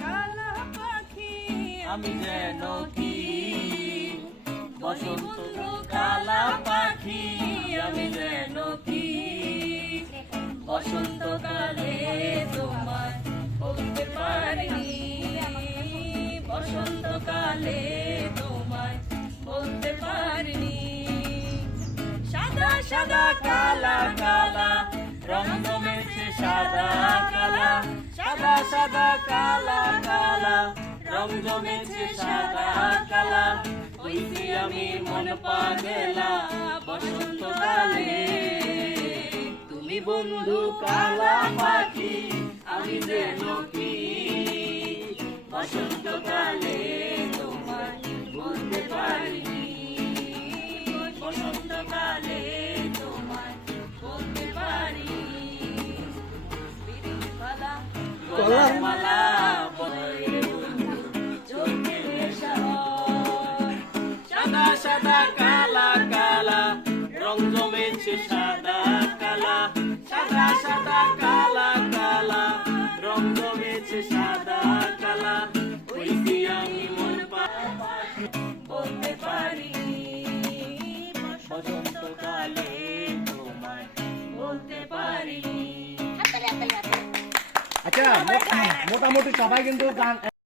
কালা পাখি আমি যেন কি বসন্ত কালা পাখি আমি যেন কি বসন্তকালে তোমায় বলতে পারিনি, বসন্তকালে তোমায় বলতে পারিনি। সাদা সাদা কালা কালা রং জমেছে সাদা কালা সাদা সাদা কালা কালা রং জমেছে সাদা কালা হইছি আমি মন পাগলা বসন্তকালে তুমি বন্ধু কালা পাখি আমি যেন কি বসন্তকালে তোমায় বলতে পারিনি, বসন্তকালে তোমায় বলতে পারিনি। গলার মালা চোখে নেশা হয়, সাদা সাদা কালা কালা রং জমেছে সাদা কালা সাদা সাদা কালা কালা রং জমেছে সাদা কালা হইছি আমি মন পাখি বলতে পারিনি, বসন্তকালে তোমায় বলতে পারিনি। আচ্ছা মোটামুটি সবাই কিন্তু গান